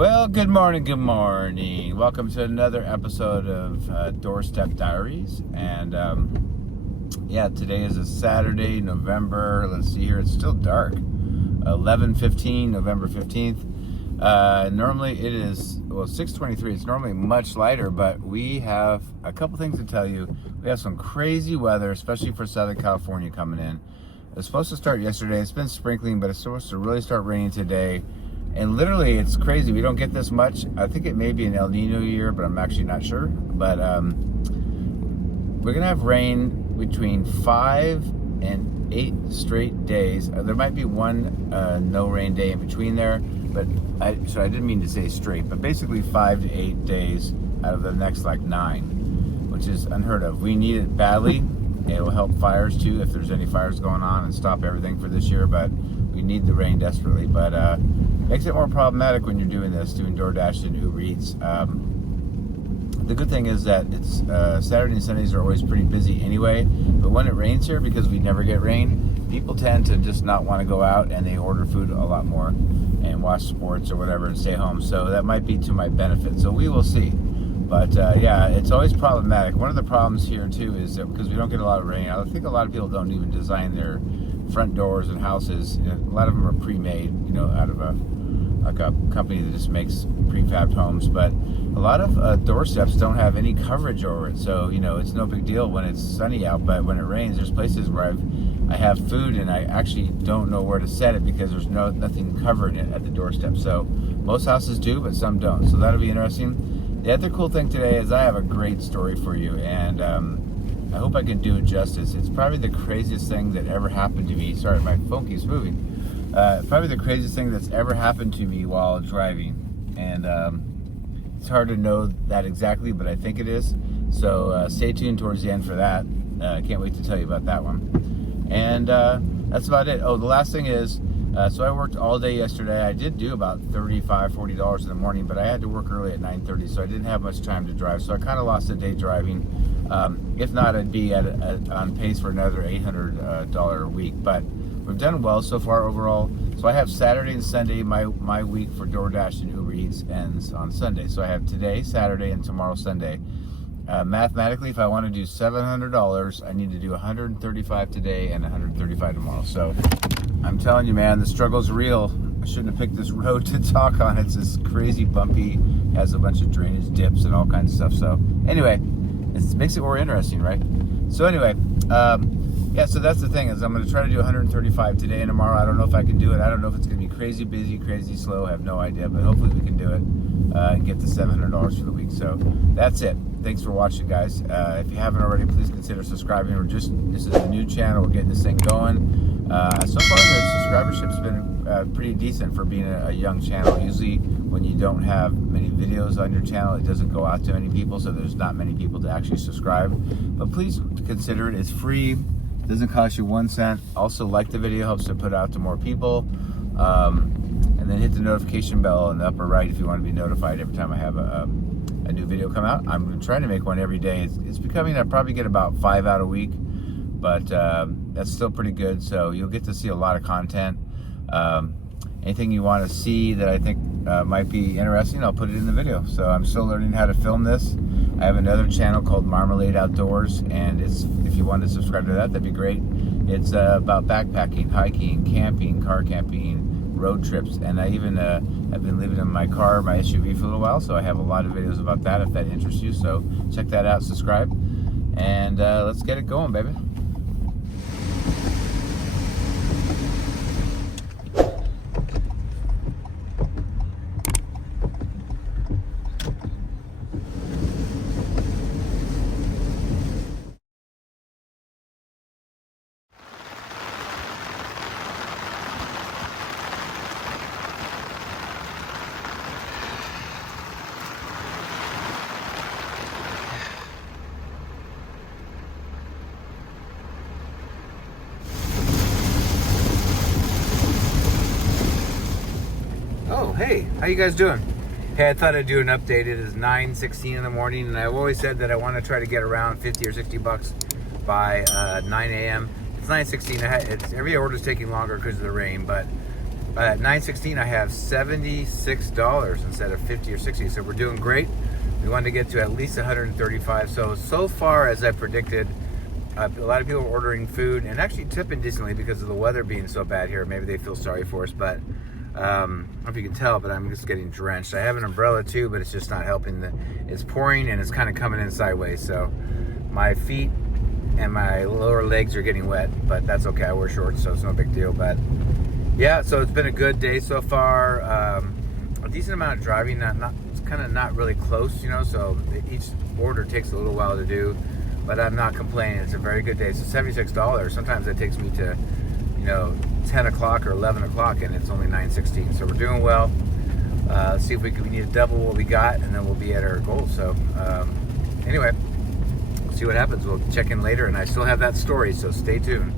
Well, good morning, good morning. Welcome to another episode of Doorstep Diaries. And yeah, today is a Saturday, November, let's see here, it's still dark. 11:15, November 15th. Normally it is, well, 6:23. It's normally much lighter, but we have a couple things to tell you. We have some crazy weather, especially for Southern California coming in. It was supposed to start yesterday. It's been sprinkling, but it's supposed to really start raining today. And literally, it's crazy. We don't get this much. I think it may be an El Nino year, but I'm actually not sure. But we're going to have rain between 5 and 8 straight days. There might be one no rain day in between there. But I didn't mean to say straight, but basically 5 to 8 days out of the next like 9, which is unheard of. We need it badly. It will help fires too if there's any fires going on and stop everything for this year. But we need the rain desperately. But makes it more problematic when you're doing DoorDash and Uber Eats. The good thing is that it's Saturday and Sundays are always pretty busy anyway, but when it rains here, because we never get rain, people tend to just not want to go out and they order food a lot more and watch sports or whatever and stay home. So that might be to my benefit. So we will see. But yeah, it's always problematic. One of the problems here too is that because we don't get a lot of rain, I think a lot of people don't even design their front doors and houses. A lot of them are pre-made, out of a company that just makes prefabbed homes. But a lot of doorsteps don't have any coverage over it, so it's no big deal when it's sunny out. But when it rains, there's places where I have food and I actually don't know where to set it because there's nothing covering it at the doorstep. So most houses do, but some don't. So that'll be interesting. The other cool thing today is I have a great story for you, and I hope I can do it justice. It's probably the craziest thing that ever happened to me. Sorry, my phone keeps moving. Probably the craziest thing that's ever happened to me while driving. And it's hard to know that exactly, but I think it is. So stay tuned towards the end for that. Can't wait to tell you about that one. And that's about it. Oh, the last thing is, so I worked all day yesterday. I did do about $35, $40 in the morning, but I had to work early at 9:30, so I didn't have much time to drive. So I kind of lost a day driving. If not, I'd be on pace for another $800 a week. But we've done well so far overall. So I have Saturday and Sunday. My week for DoorDash and Uber Eats ends on Sunday. So I have today, Saturday, and tomorrow, Sunday. Mathematically, if I want to do $700, I need to do 135 today and 135 tomorrow. So I'm telling you, man, the struggle's real. I shouldn't have picked this road to talk on. It's this crazy bumpy, has a bunch of drainage dips and all kinds of stuff. So anyway, it makes it more interesting, right? So anyway, yeah, so that's the thing is I'm going to try to do 135 today and tomorrow. I don't know if I can do it. I don't know if it's going to be crazy busy, crazy slow. I have no idea, but hopefully we can do it and get the $700 for the week. So that's it. Thanks for watching, guys. If you haven't already, please consider subscribing. This is a new channel. We're getting this thing going. So far, the subscribership's been pretty decent for being a young channel. Usually, when you don't have many videos on your channel, it doesn't go out to many people, so there's not many people to actually subscribe. But please consider it. It's free. It doesn't cost you 1 cent. Also, like the video, helps to put it out to more people. And then hit the notification bell in the upper right if you want to be notified every time I have a new video come out. I'm trying to make one every day. It's becoming, I probably get about 5 out a week, but that's still pretty good. So you'll get to see a lot of content. Anything you want to see that I think might be interesting, I'll put it in the video. So I'm still learning how to film this. I have another channel called Marmalade Outdoors, and if you want to subscribe to that, that'd be great. It's about backpacking, hiking, camping, car camping, road trips, and I even have been living in my car, my SUV for a little while, so I have a lot of videos about that if that interests you. So check that out, subscribe, and let's get it going, baby. Oh, hey, how you guys doing? Hey, I thought I'd do an update. It is 9:16 in the morning, and I've always said that I want to try to get around 50 or 60 bucks by 9 a.m. It's 9:16. Every order is taking longer because of the rain, but At 9:16, I have $76 instead of 50 or 60. So we're doing great. We wanted to get to at least 135. So far, as I predicted, a lot of people are ordering food and actually tipping decently because of the weather being so bad here. Maybe they feel sorry for us, but I don't know if you can tell, but I'm just getting drenched. I have an umbrella too, but it's just not helping. It's pouring and it's kind of coming in sideways. So my feet and my lower legs are getting wet, but that's okay. I wear shorts, so it's no big deal. But yeah, so it's been a good day so far. A decent amount of driving. It's kind of not really close, so each order takes a little while to do, but I'm not complaining. It's a very good day. So $76. Sometimes it takes me to 10 o'clock or 11 o'clock, and it's only 9:16. So we're doing well. Let's see if we need to double what we got, and then we'll be at our goal. So anyway, we'll see what happens. We'll check in later, and I still have that story, so stay tuned.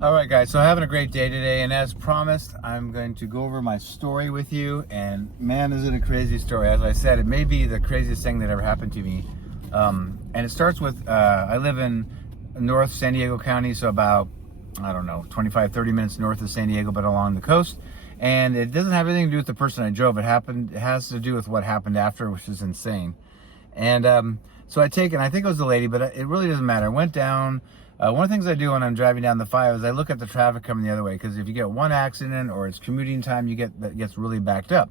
All right, guys, so having a great day today, and as promised, I'm going to go over my story with you, and man, is it a crazy story. As I said, it may be the craziest thing that ever happened to me, and it starts with, I live in North San Diego County, so about, 25-30 minutes north of San Diego, but along the coast, and it doesn't have anything to do with the person I drove. It has to do with what happened after, which is insane. And so I think it was a lady, but it really doesn't matter. I went down. One of the things I do when I'm driving down the 5 is I look at the traffic coming the other way, because if you get one accident or it's commuting time, that gets really backed up.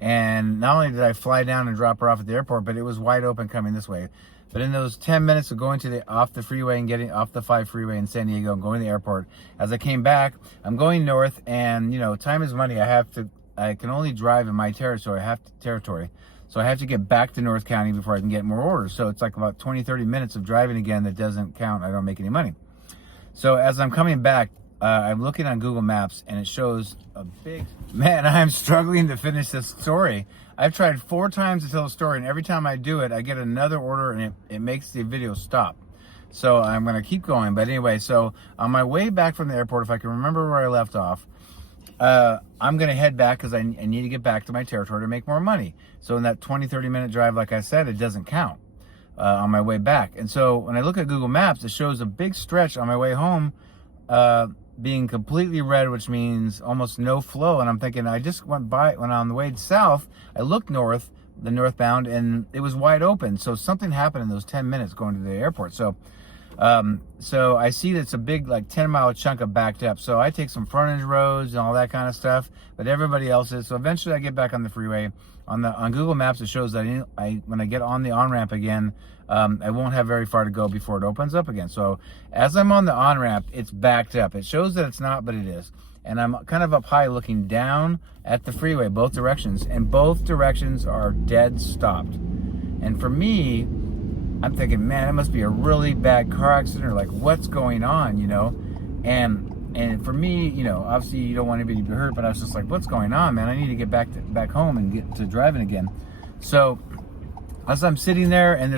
And not only did I fly down and drop her off at the airport, but it was wide open coming this way. But in those 10 minutes of going off the freeway and getting off the 5 freeway in San Diego and going to the airport, as I came back, I'm going north, and time is money. I can only drive in my territory. So I have to get back to North County before I can get more orders. So it's like about 20-30 minutes of driving again that doesn't count. I don't make any money. So as I'm coming back, I'm looking on Google Maps, and it shows man, I'm struggling to finish this story. I've tried 4 times to tell a story, and every time I do it, I get another order, and it makes the video stop. So I'm going to keep going. But anyway, so on my way back from the airport, if I can remember where I left off, I'm going to head back because I need to get back to my territory to make more money. So in that 20-30 minute drive, like I said, it doesn't count on my way back. And so when I look at Google Maps, it shows a big stretch on my way home being completely red, which means almost no flow. And I'm thinking, I just when on the way south, I looked northbound, and it was wide open. So something happened in those 10 minutes going to the airport. So I see that it's a big, 10-mile chunk of backed up. So I take some frontage roads and all that kind of stuff, but everybody else is. So eventually I get back on the freeway. On Google Maps, it shows that when I get on the on-ramp again, I won't have very far to go before it opens up again. So as I'm on the on-ramp, it's backed up. It shows that it's not, but it is. And I'm kind of up high looking down at the freeway, both directions, and both directions are dead stopped. And for me, I'm thinking, man, it must be a really bad car accident, or what's going on, And for me, obviously you don't want anybody to be hurt, but I was just like, what's going on, man? I need to get back home and get to driving again. So as I'm sitting there, and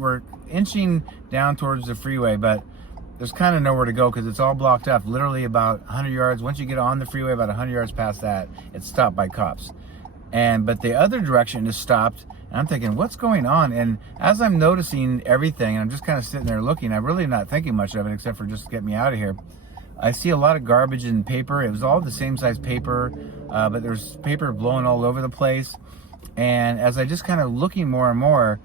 we're inching down towards the freeway, but there's kind of nowhere to go because it's all blocked up. Literally about 100 yards. Once you get on the freeway, about 100 yards past that, it's stopped by cops. But the other direction is stopped. And I'm thinking, what's going on? And as I'm noticing everything, and I'm just kind of sitting there looking, I'm really not thinking much of it except for just get me out of here. I see a lot of garbage and paper. It was all the same size paper, but there's paper blowing all over the place. And as I just kind of looking more and more,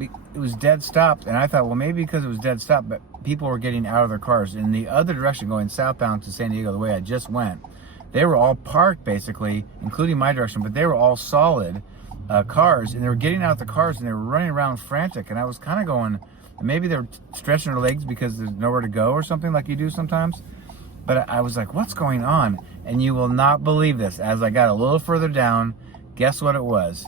it was dead stopped. And I thought, well, maybe because it was dead stopped, but people were getting out of their cars in the other direction, going southbound to San Diego, the way I just went. They were all parked, basically, including my direction, but they were all solid cars, and they were getting out of the cars, and they were running around frantic. And I was kind of going, maybe they were stretching their legs because there's nowhere to go or something, like you do sometimes. But I was like, what's going on? And you will not believe this. As I got a little further down, guess what it was?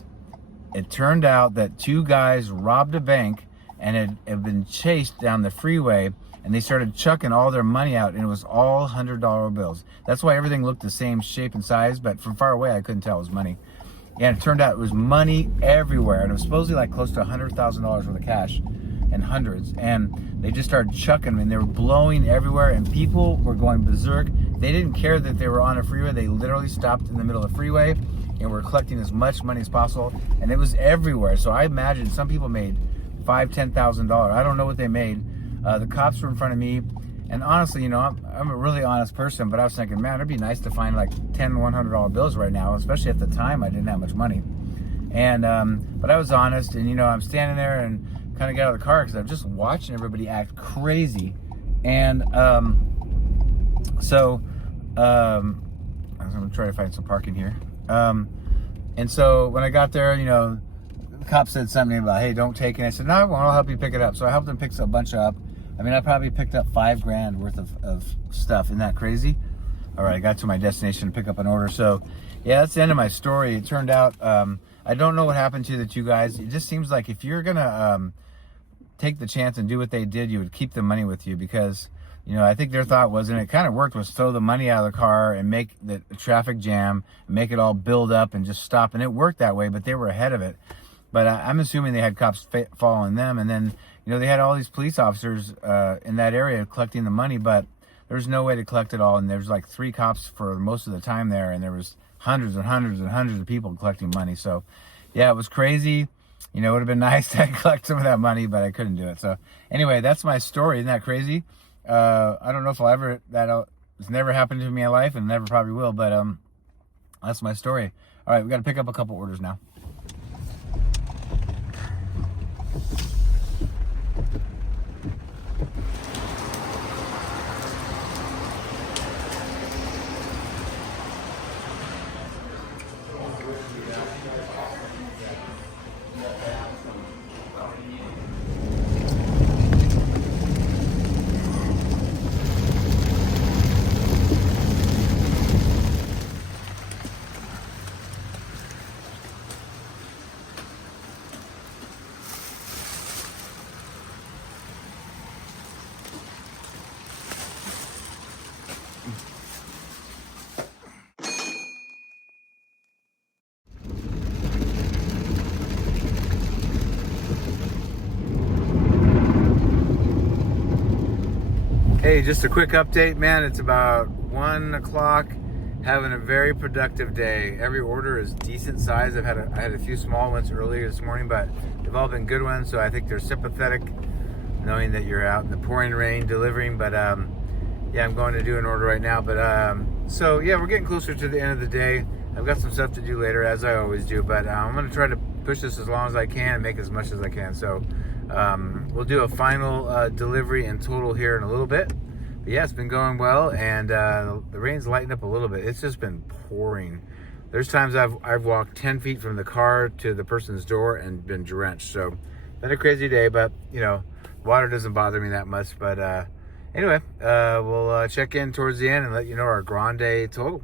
It turned out that 2 guys robbed a bank and had been chased down the freeway, and they started chucking all their money out, and it was all $100 bills. That's why everything looked the same shape and size, but from far away I couldn't tell it was money. And it turned out it was money everywhere. And it was supposedly like close to $100,000 worth of cash and hundreds. And they just started chucking them and they were blowing everywhere and people were going berserk. They didn't care that they were on a freeway. They literally stopped in the middle of the freeway and were collecting as much money as possible. And it was everywhere. So I imagine some people made $5,000, $10,000. I don't know what they made. The cops were in front of me. And honestly, you know, I'm a really honest person, but I was thinking, man, it'd be nice to find like $10, $100 bills right now, especially at the time I didn't have much money. And, but I was honest, and, you know, I'm standing there and kind of get out of the car because I'm just watching everybody act crazy. And so I'm going to try to find some parking here. And so when I got there, you know, the cop said something about, hey, don't take it. I said, no, I won't. I'll help you pick it up. So I helped him pick a bunch up. I mean, I probably picked up $5,000 worth of stuff. Isn't that crazy? All right, I got to my destination to pick up an order. So, yeah, that's the end of my story. It turned out, I don't know what happened to the two guys. It just seems like if you're going to take the chance and do what they did, you would keep the money with you because, you know, I think their thought was, and it kind of worked, was throw the money out of the car and make the traffic jam, make it all build up and just stop. And it worked that way, but they were ahead of it. But I'm assuming they had cops following them. And then, you know, they had all these police officers in that area collecting the money, but there's no way to collect it all. And there was like 3 cops for most of the time there. And there was hundreds and hundreds and hundreds of people collecting money. So, yeah, it was crazy. You know, it would have been nice to collect some of that money, but I couldn't do it. So, anyway, that's my story. Isn't that crazy? I don't know if it's never happened to me in my life and never probably will, but that's my story. All right, we got to pick up a couple orders now. Hey, just a quick update, man. It's about 1 o'clock. Having a very productive day. Every order is decent size. I had a few small ones earlier this morning, but they've all been good ones. So I think they're sympathetic, knowing that you're out in the pouring rain delivering. But yeah, I'm going to do an order right now. But so yeah, we're getting closer to the end of the day. I've got some stuff to do later, as I always do. But I'm going to try to push this as long as I can, make as much as I can. So we'll do a final delivery in total here in a little bit. But yeah, it's been going well, and the rain's lightened up a little bit. It's just been pouring. There's times I've walked 10 feet from the car to the person's door and been drenched. So been a crazy day, but you know, water doesn't bother me that much. But anyway, we'll check in towards the end and let you know our grande total.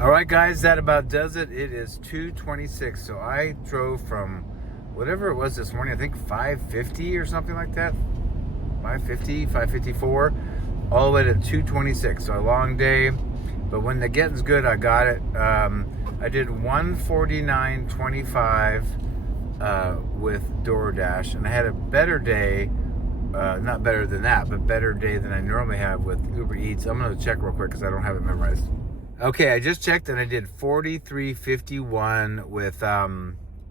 All right, guys, that about does it. It is 2:26, so I drove from whatever it was this morning, I think 5:50 or something like that, 5:50, 5:54, all the way to 2:26. So a long day, but when the getting's good, I got it. I did 149.25 with DoorDash, and I had a better day. Not better than that, but better day than I normally have with Uber Eats. I'm going to check real quick because I don't have it memorized. Okay, I just checked and I did 43.51 with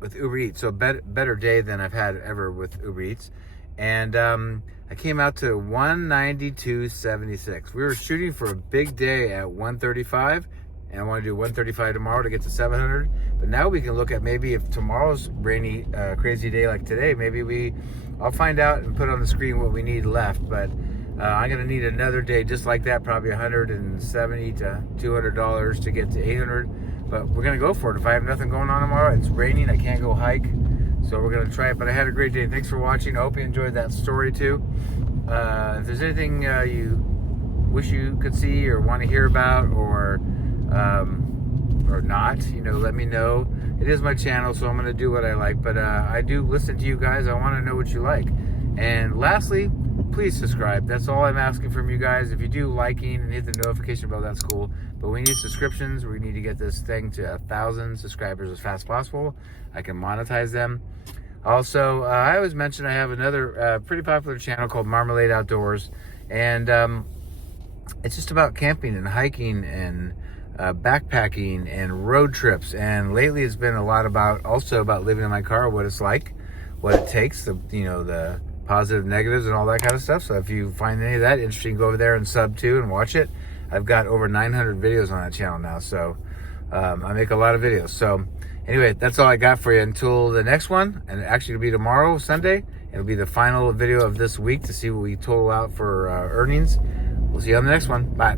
with Uber Eats. So better day than I've had ever with Uber Eats. And I came out to 192.76. We were shooting for a big day at 135, and I want to do 135 tomorrow to get to 700. But now we can look at maybe if tomorrow's rainy, crazy day like today, I'll find out and put on the screen what we need left. But I'm going to need another day just like that, probably $170 to $200 to get to 800. But we're going to go for it. If I have nothing going on tomorrow, it's raining, I can't go hike. So we're going to try it. But I had a great day. Thanks for watching. I hope you enjoyed that story too. If there's anything you wish you could see or want to hear about or not, let me know. It is my channel, so I'm going to do what I like. But I do listen to you guys. I want to know what you like. And lastly, please subscribe. That's all I'm asking from you guys. If you do liking and hit the notification bell, that's cool. But we need subscriptions. We need to get this thing to 1,000 subscribers as fast as possible. I can monetize them. Also, I always mention I have another pretty popular channel called Marmalade Outdoors. And it's just about camping and hiking and backpacking and road trips. And lately it's been a lot about living in my car, what it's like, what it takes, the positive, negatives, and all that kind of stuff. So if you find any of that interesting, go over there and sub to and watch it. I've got over 900 videos on that channel now, so I make a lot of videos. So anyway, that's all I got for you until the next one, and actually it'll be tomorrow, Sunday. It'll be the final video of this week to see what we total out for earnings. We'll see you on the next one. Bye.